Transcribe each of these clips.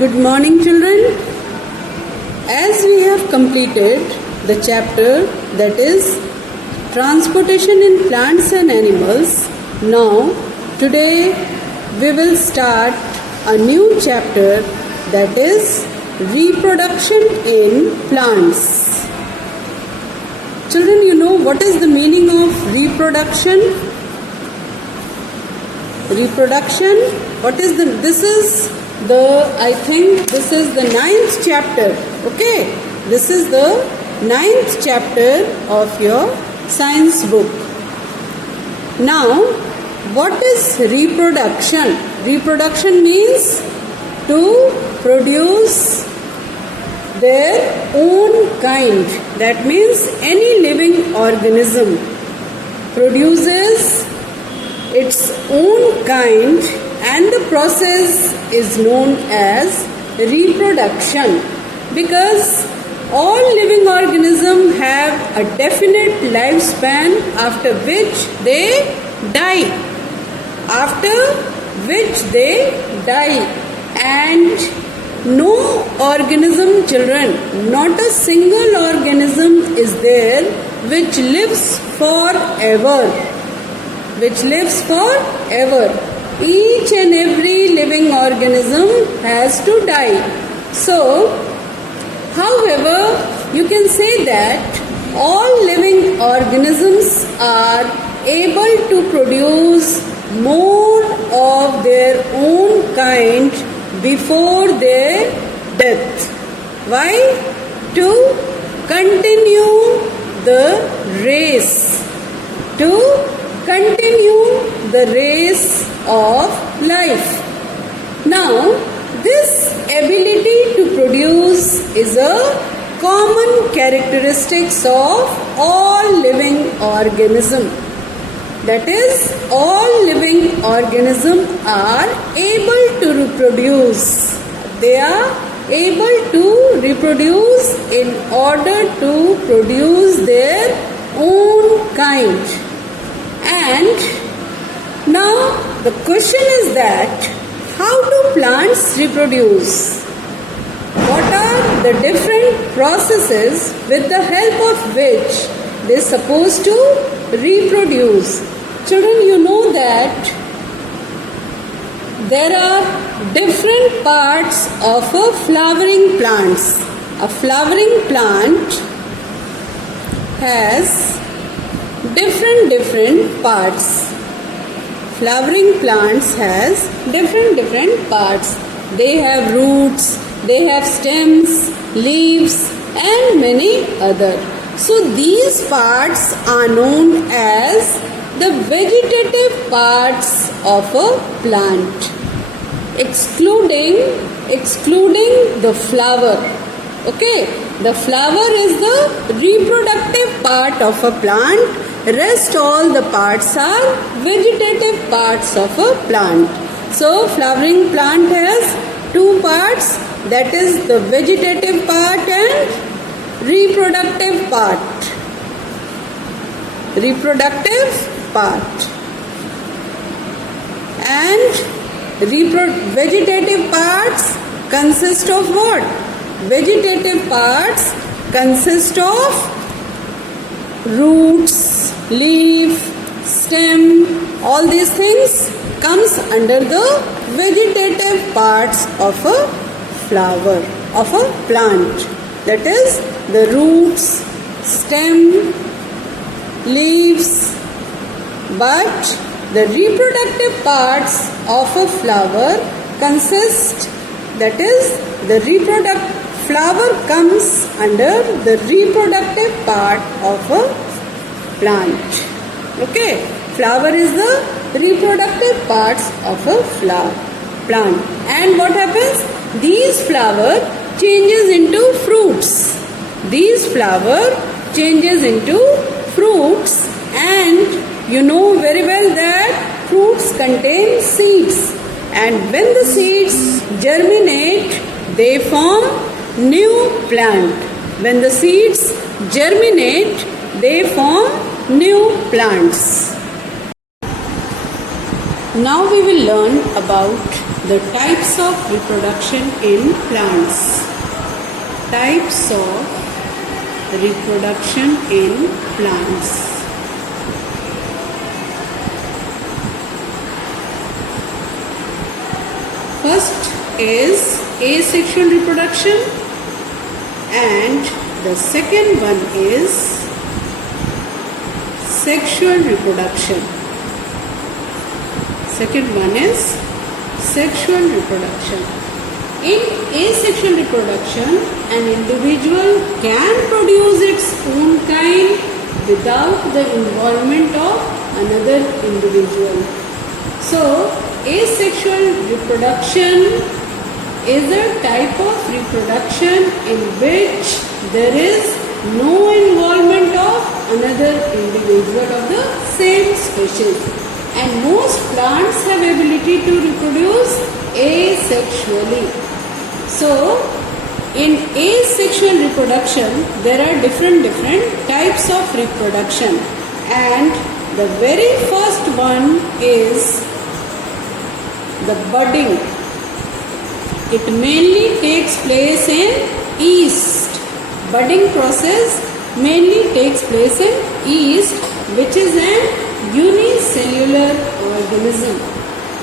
Good morning, children. As we have completed the chapter that is transportation in plants and animals, now today we will start a new chapter that is reproduction in plants. Children, you know what is the meaning of reproduction? Reproduction, this is the 9th chapter. Okay, this is the 9th chapter of your science book. Now, what is reproduction? Reproduction means to produce their own kind. That means any living organism produces its own kind, and the process is known as reproduction, because all living organisms have a definite lifespan after which they die. And no organism, children, not a single organism is there which lives forever. Each and every living organism has to die. So, however, you can say that all living organisms are able to produce more of their own kind before their death. Why? To continue the race. Of life. Now, this ability to produce is a common characteristics of all living organisms. That is, all living organisms are able to reproduce. They are able to reproduce in order to produce their own kind. And now the question is that how do plants reproduce? What are the different processes with the help of which they are supposed to reproduce? Children, you know that there are different parts of a flowering plant. A flowering plant has different parts. Flowering plants has different parts. They have roots, they have stems, leaves, and many other. So these parts are known as the vegetative parts of a plant, excluding the flower. Okay, the flower is the reproductive part of a plant. Rest all the parts are vegetative parts of a plant. So flowering plant has two parts, that is the vegetative part and reproductive part. And vegetative parts consist of what? Vegetative parts consist of roots, leaf, stem, all these things comes under the vegetative parts of a flower, of a plant. That is the roots, stem, leaves. But the reproductive parts of a flower consist, that is the flower comes under the reproductive part of a plant. Okay, flower is the reproductive parts of a plant. And what happens? These flower changes into fruits. And you know very well that fruits contain seeds. And when the seeds germinate, they form new plant. When the seeds germinate, they form new plants. Now we will learn about the types of reproduction in plants. Types of reproduction in plants. First is asexual reproduction, and the second one is sexual reproduction. Second one is sexual reproduction. In asexual reproduction, an individual can produce its own kind without the involvement of another individual. So, asexual reproduction is a type of reproduction in which there is no involvement of another individual of the same species, and most plants have ability to reproduce asexually. So in asexual reproduction there are different types of reproduction, and the very first one is the budding. It mainly takes place in yeast. Budding process mainly takes place in yeast, which is an unicellular organism.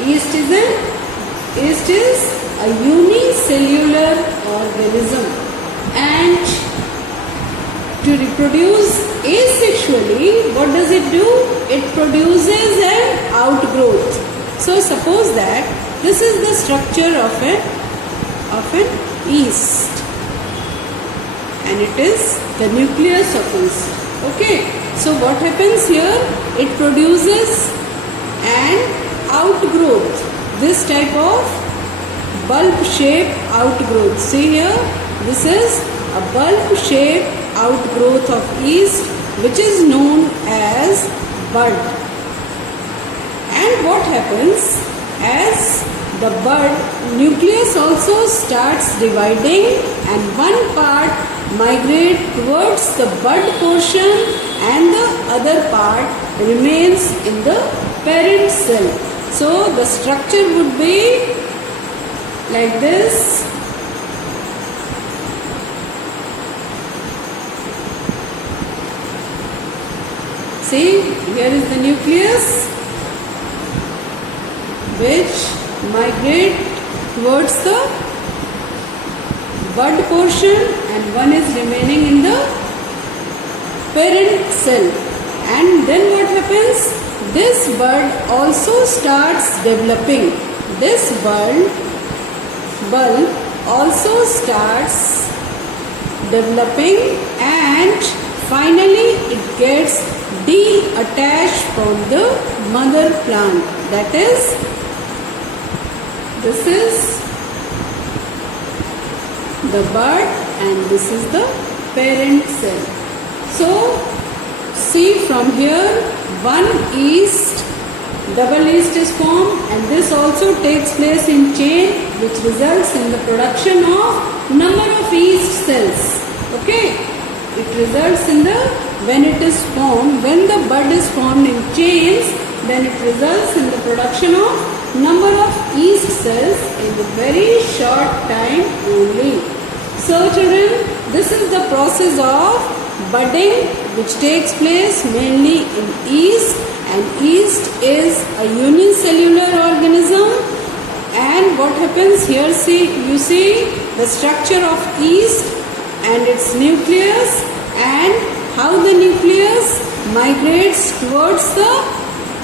Yeast is a unicellular organism, and to reproduce asexually, what does it do? It produces an outgrowth. So suppose that this is the structure of an yeast, and it is the nucleus of yeast. Okay, so what happens here? It produces an outgrowth, this type of bulb shaped outgrowth. See here, this is a bulb shaped outgrowth of yeast, which is known as bud. And what happens? As the bud, nucleus also starts dividing, and one part migrates towards the bud portion and the other part remains in the parent cell. So the structure would be like this. See, here is the nucleus which migrate towards the bud portion, and one is remaining in the parent cell. And then what happens? This bud also starts developing. This bulb also starts developing, and finally it gets detached from the mother plant. That is, this is the bud and this is the parent cell. So see, from here one yeast, double yeast is formed, and this also takes place in chain, which results in the production of number of yeast cells. Okay, it results in the, when it is formed, when the bud is formed in chains, then it results in the production of number of yeast cells in a very short time only. So children, this is the process of budding, which takes place mainly in yeast, and yeast is a unicellular organism. And what happens here? See, you see the structure of yeast and its nucleus, and how the nucleus migrates towards the,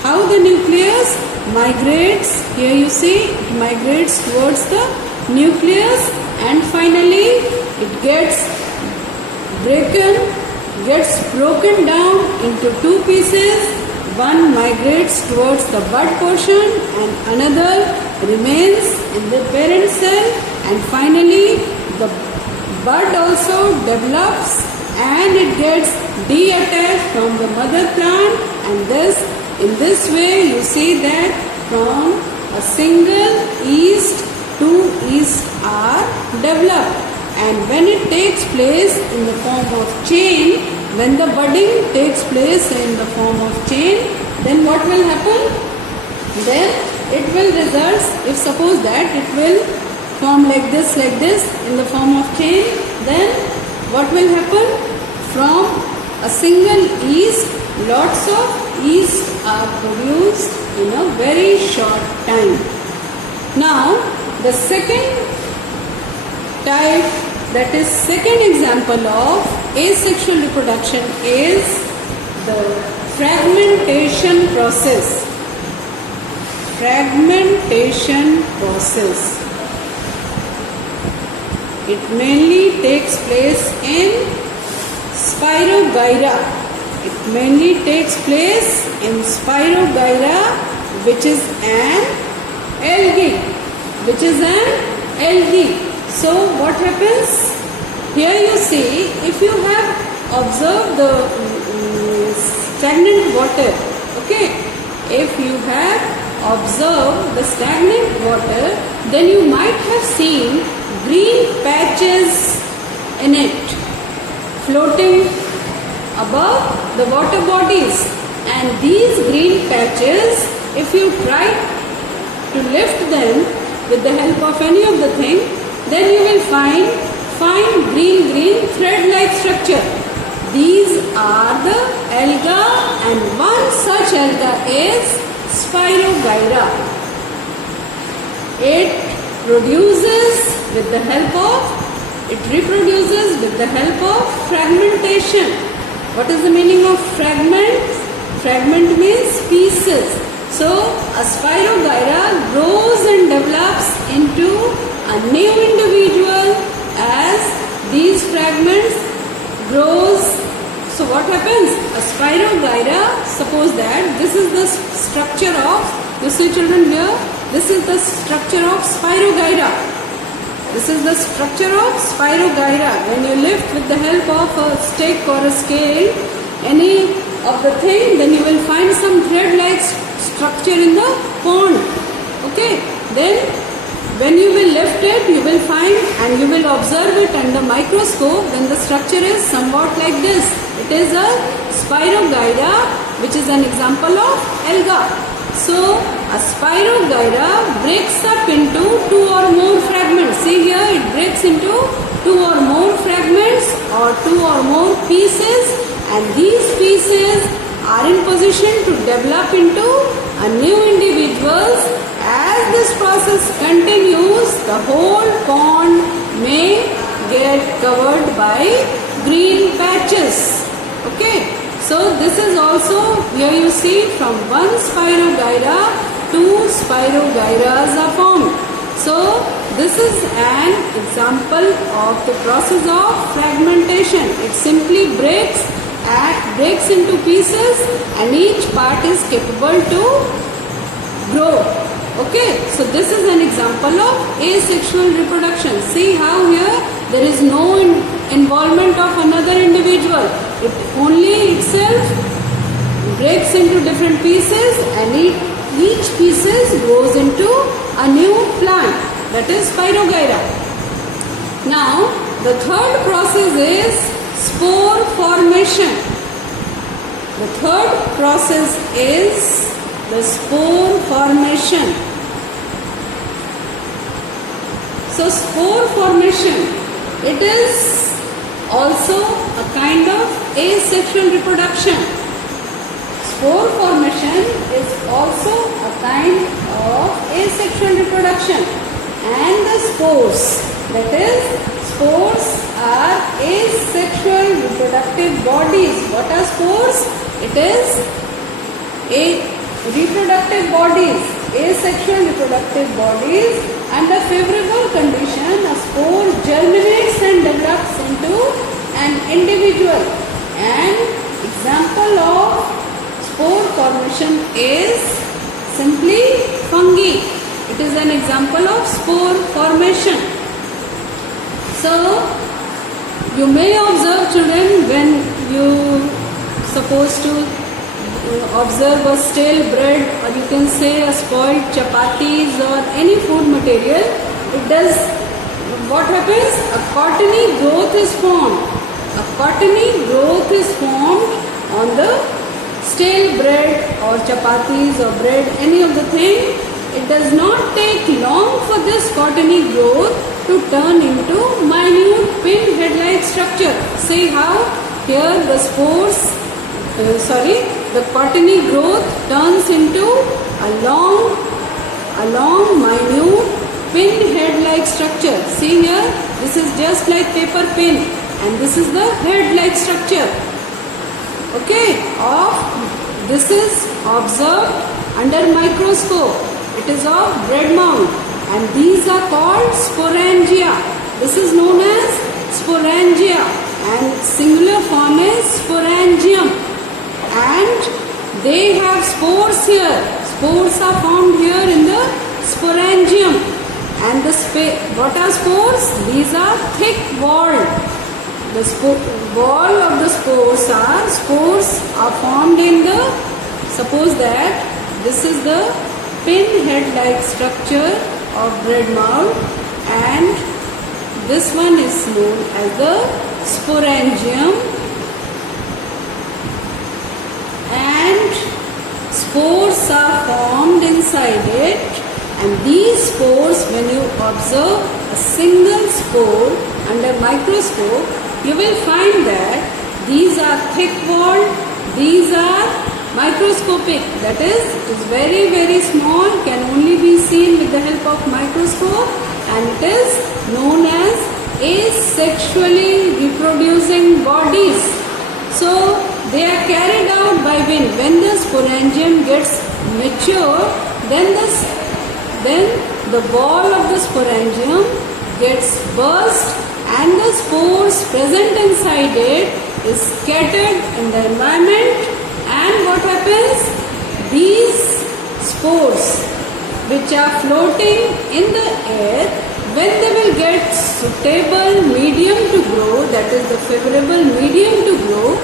how the nucleus migrates, here you see, it migrates towards the nucleus, and finally it gets broken down into two pieces. One migrates towards the bud portion and another remains in the parent cell, and finally the bud also develops and it gets detached from the mother plant, and this, in this way you see that from a single yeast, two yeast are developed. And when it takes place in the form of chain, when the budding takes place in the form of chain, then what will happen? Then it will result, if suppose that it will form like this in the form of chain, then what will happen? From a single yeast, lots of yeast are produced in a very short time. Now the second type, that is second example of asexual reproduction, is the fragmentation process. Fragmentation process. It mainly takes place in Spirogyra. It mainly takes place in Spirogyra, which is an algae. So what happens? Here you see, if you have observed the stagnant water, okay, if you have observed the stagnant water, then you might have seen green patches in it floating above the water bodies, and these green patches, if you try to lift them with the help of any of the thing, then you will find fine green thread-like structure. These are the alga, and one such alga is Spirogyra. It reproduces with the help of fragmentation. What is the meaning of fragment? Fragment means pieces. So a Spirogyra grows and develops into a new individual as these fragments grows. So what happens? A Spirogyra, suppose that this is the structure of, you see children here, this is the structure of Spirogyra. This is the structure of Spirogyra. When you lift with the help of a stick or a scale any of the thing, then you will find some thread-like structure in the pond. Okay. Then when you will lift it, you will find and you will observe it under microscope, then the structure is somewhat like this. It is a Spirogyra, which is an example of alga. So a Spirogyra breaks up into two or more fragments. See here, it breaks into two or more fragments or two or more pieces, and these pieces are in position to develop into a new individuals. As this process continues, the whole pond may get covered by green patches. Okay. So this is also, here you see, from one Spirogyra, two Spirogyras are formed. So this is an example of the process of fragmentation. It simply breaks into pieces, and each part is capable to grow. Okay, so this is an example of asexual reproduction. See how here there is no involvement of another individual. It only itself breaks into different pieces, and each pieces grows into a new plant, that is Spirogyra. Now the third process is spore formation. The third process is the spore formation. So spore formation, it is also a kind of asexual reproduction. Spore formation is also a kind of asexual reproduction, and the spores, that is, spores are asexual reproductive bodies. What are spores? It is reproductive bodies, asexual reproductive bodies. Under favorable condition, a spore germinates and develops into an individual. An example of spore formation is simply fungi. It is an example of spore formation. So you may observe, children, when you supposed to observe a stale bread, or you can say a spoiled chapatis or any food material, it does, what happens? A cottony growth is formed. A cottony growth is formed on the stale bread or chapatis or bread, any of the thing, it does not take long for this cottony growth to turn into minute pin head-like structure. See how here the spores, the cottony growth turns into a long minute pin head-like structure. See here, this is just like paper pin and this is the head-like structure. Okay, this is observed under microscope. It is of bread mound and these are called sporangia. This is known as sporangia and singular form is sporangium, and they have spores here. Spores are found here in the sporangium, and what are spores? These are thick walled. The wall of the spores are formed in the, suppose that this is the pinhead like structure of bread mound and this one is known as the sporangium, and spores are formed inside it, and these spores, when you observe a single spore under microscope, you will find that these are thick walled, these are microscopic, that is very very small, can only be seen with the help of microscope, and it is known as asexually reproducing bodies. So they are carried out by wind. When the sporangium gets mature, then the ball of the sporangium gets burst and the spores present inside it is scattered in the environment, and what happens? These spores which are floating in the air, when they will get suitable medium to grow, that is the favorable medium to grow,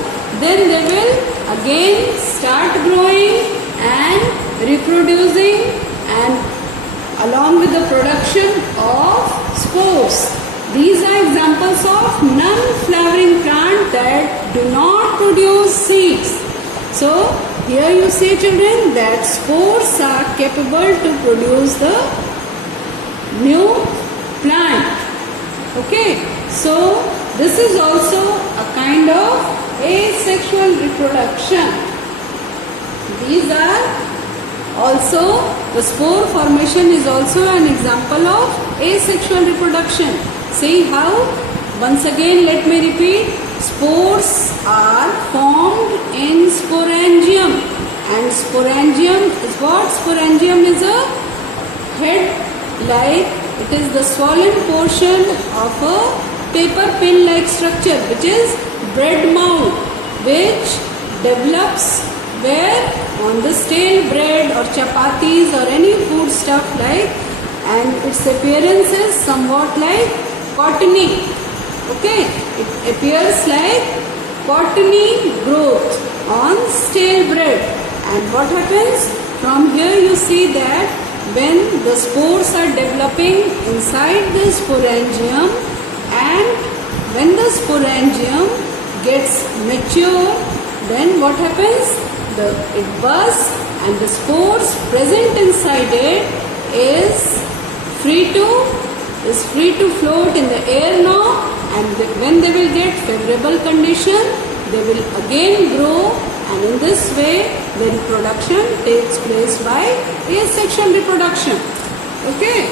then they will again start growing and reproducing, and along with the production of spores. These are examples of non-flowering plant that do not produce seeds. So here you see, children, that spores are capable to produce the new plant. Okay, so this is also a kind of asexual reproduction. These are also, the spore formation is also an example of asexual reproduction. See how, once again let me repeat, spores are formed in sporangium, and sporangium is what? Sporangium is a head-like, it is the swollen portion of a paper pin-like structure which is bread mound, which develops where? On the stale bread or chapatis or any food stuff like, and its appearance is somewhat like cottony. Okay, it appears like cottony growth on stale bread. And what happens? From here you see that when the spores are developing inside the sporangium, and when the sporangium gets mature, then what happens? It bursts and the spores present inside it is free to float in the air now, and when they will get favorable condition, they will again grow, and in this way the reproduction takes place by asexual reproduction. Okay,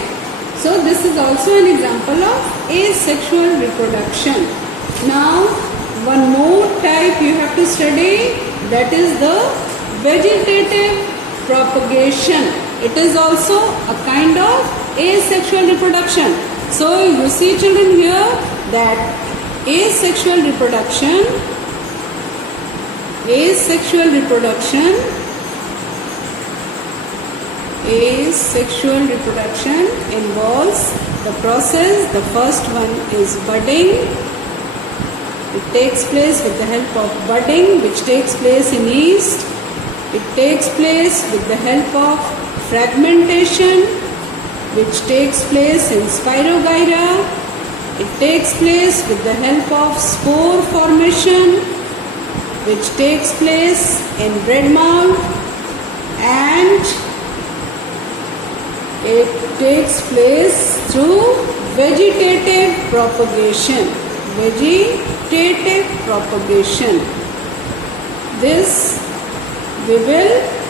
so this is also an example of asexual reproduction. Now one more type you have to study, that is the vegetative propagation. It is also a kind of asexual reproduction. So you see, children, here that asexual reproduction involves the process. The first one is budding. It takes place with the help of budding, which takes place in yeast. It takes place with the help of fragmentation, which takes place in Spirogyra. It takes place with the help of spore formation, which takes place in bread mound, and It takes place through vegetative propagation. Vegetative propagation. This we will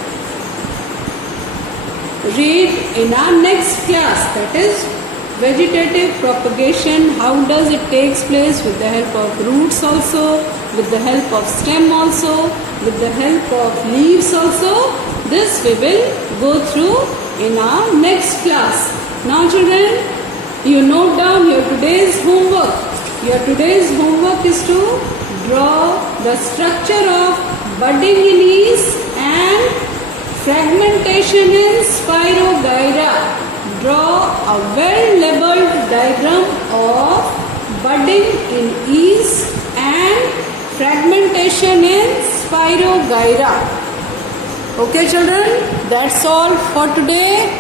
read in our next class, that is vegetative propagation. How does it takes place? With the help of roots also, with the help of stem also, with the help of leaves also. This we will go through in our next class. Now children, you note down your today's homework. Your today's homework is to draw the structure of budding in yeast and fragmentation in Spirogyra. Draw a well-labeled diagram of budding in yeast and fragmentation in Spirogyra. Okay children, that's all for today.